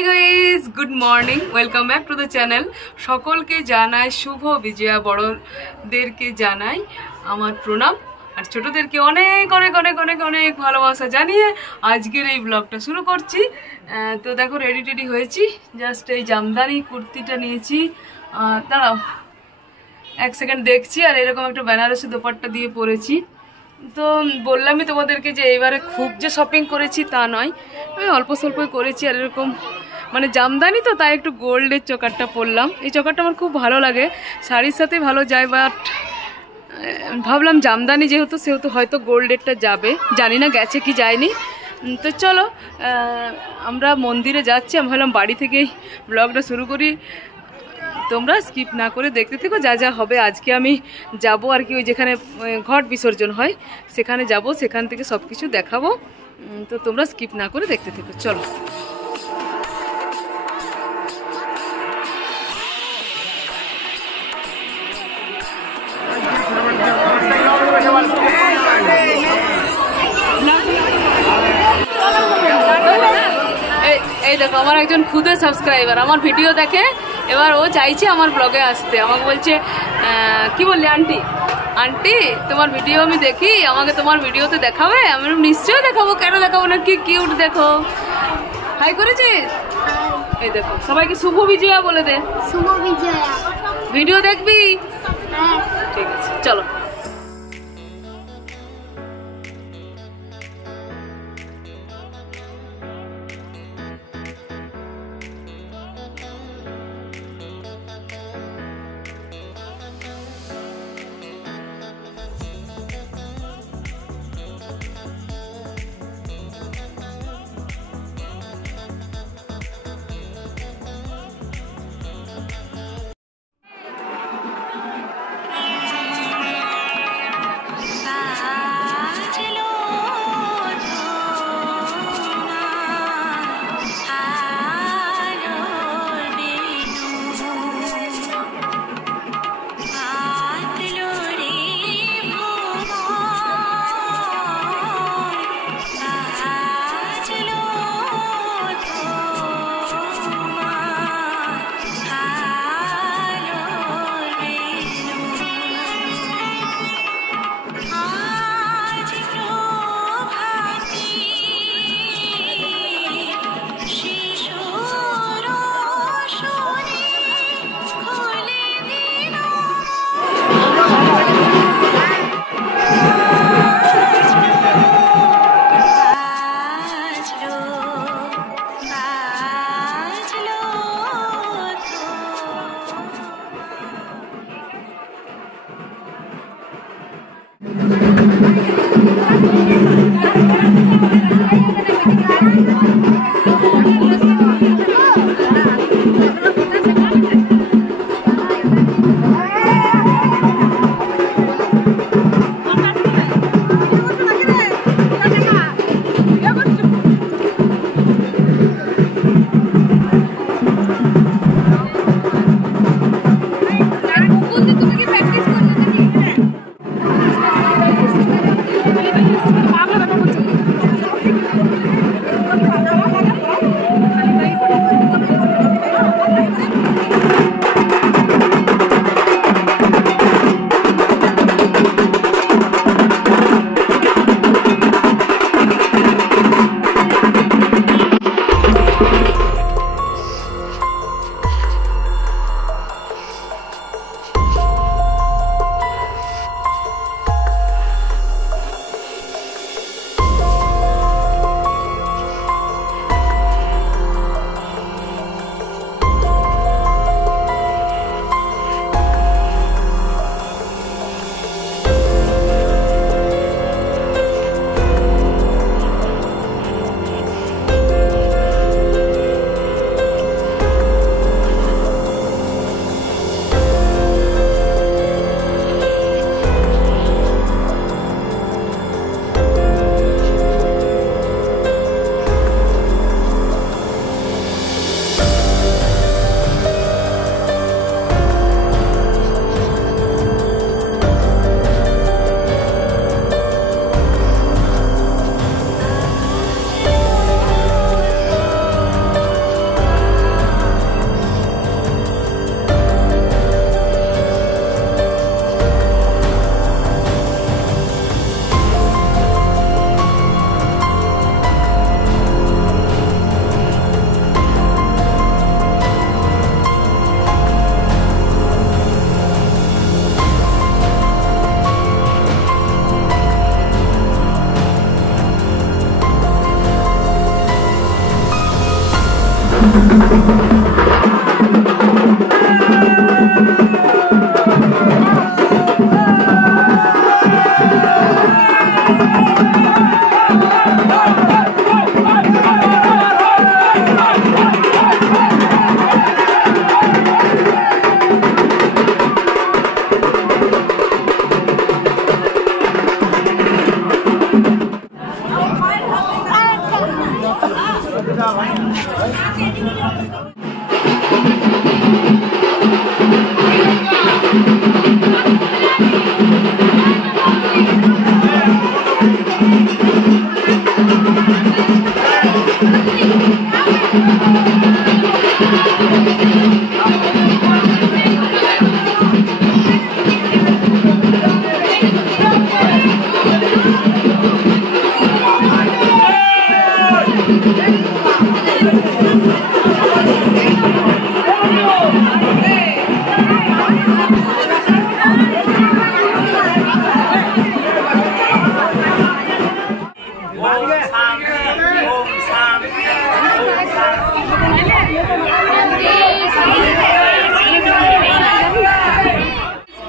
High guys good morning welcome back to the channel सकल के जानाई शुभ विजया बड़ोदेरके जानाई आमार प्रणाम और छोटोदेरके अनेक अनेक अनेक अनेक अनेक भालोबासा जानिए आजकेर এই ব্লগটা শুরু করছি। তো দেখো রেডি টেডি হয়েছি, জাস্ট এই জামদানি কুর্তিটা নিয়েছি। দাঁড়াও এক সেকেন্ড দেখছি। আর এরকম একটা বেনারসি দোপাট্টা দিয়ে পরেছি। তো বললামই তোমাদেরকে যে এবারে খুব যে শপিং করেছি তা নয়, আমি অল্প স্বল্পই করেছি। আর এরকম মানে জামদানি তো তাই একটু গোল্ডের চকারটা পরলাম। এই চকারটা আমার খুব ভালো লাগে, শাড়ির সাথে ভালো যায়, বাট ভাবলাম জামদানি যেহেতু সেহেতু হয়তো গোল্ডেরটা যাবে, জানি না গেছে কি যায়নি। তো চলো আমরা মন্দিরে যাচ্ছি। আমি ভাবলাম বাড়ি থেকেই ব্লগটা শুরু করি, তোমরা স্কিপ না করে দেখতে থেকো। যা যা হবে আজকে আমি যাব আর কি, ওই যেখানে ঘট বিসর্জন হয় সেখানে যাব, সেখান থেকে সব কিছু দেখাবো। তো তোমরা স্কিপ না করে দেখতে থেকো, চলো। এই দেখো আমার একজন খুদে সাবস্ক্রাইবার আমার ভিডিও দেখে, এবার ও চাইছে আমার ব্লগে আসতে। আমাকে বলছে কি বললি আন্টি, আন্টি তোমার ভিডিও আমি দেখি, আমাকে তোমার ভিডিওতে দেখাবে? আমি নিশ্চয়ই দেখাবো, কেন দেখাবো না, কি কিউট দেখো। হাই করেছিস? এই দেখো সবাইকে শুভ বিজয়া বলে দে। শুভ বিজয়া। ভিডিও দেখবি? হ্যাঁ ঠিক আছে চলো।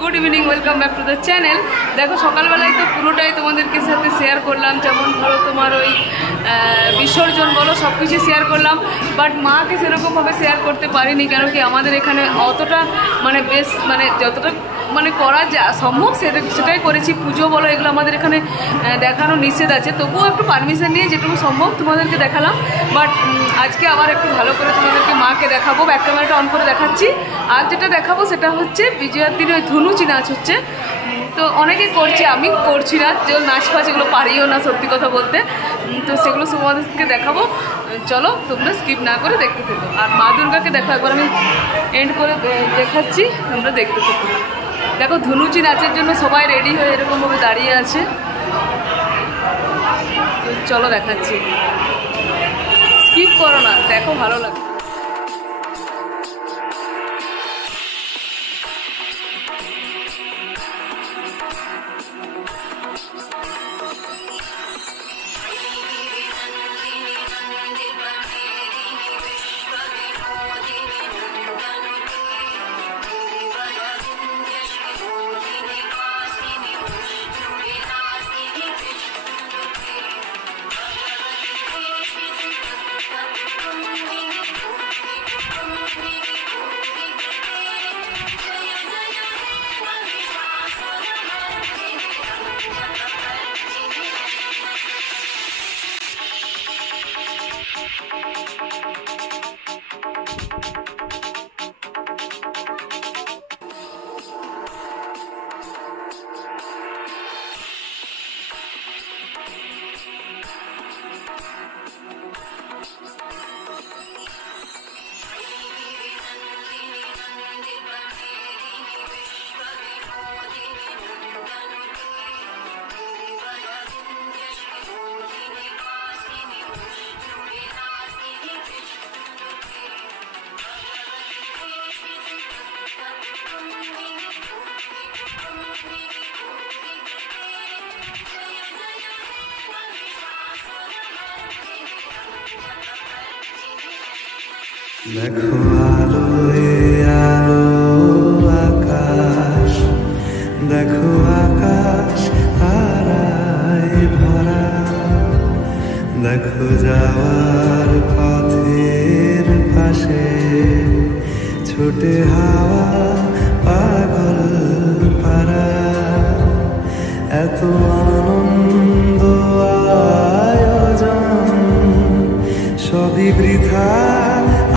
Good evening, welcome back to the channel. দেখো সকালবেলায় তো পুরোটাই তোমাদেরকে সাথে শেয়ার করলাম, যেমন ধরো তোমার ওই বিসর্জন বলো সব কিছু শেয়ার করলাম, বাট মাকে সেরকমভাবে শেয়ার করতে পারিনি। কেন কি আমাদের এখানে অতটা মানে বেশ মানে যতটা মানে করা যা সম্ভব সেটাই করেছি। পুজো বলো এগুলো আমাদের এখানে দেখানো নিষেধ আছে, তবুও একটু পারমিশন নিয়ে যেটুকু সম্ভব তোমাদেরকে দেখালাম। বাট আজকে আবার একটু ভালো করে তোমাদেরকে মাকে দেখাবো, ব্যাক ক্যামেরাটা অন করে দেখাচ্ছি। আর যেটা দেখাবো সেটা হচ্ছে বিজয়ার দিনে ওই ধুনুচি নাচ হচ্ছে, তো অনেকে করছে, আমি করছি না, যে নাচ ফাচ এগুলো পারিও না সত্যি কথা বলতে, তো সেগুলো তোমাদেরকে দেখাবো। চলো তোমরা স্কিপ না করে দেখতে থাকো। আর মা দুর্গাকে দেখো একবার আমি এন্ড করে দেখাচ্ছি, তোমরা দেখতে থাকো। দেখো ধুনুচি নাচের জন্য সবাই রেডি হয়ে এরকমভাবে দাঁড়িয়ে আছে, চলো দেখাচ্ছি, স্কিপ করো না, দেখো ভালো লাগে। দেখো আলোয় আলো আকাশ, দেখো আকাশ তারায় ভরা, দেখো যাওয়ার পথ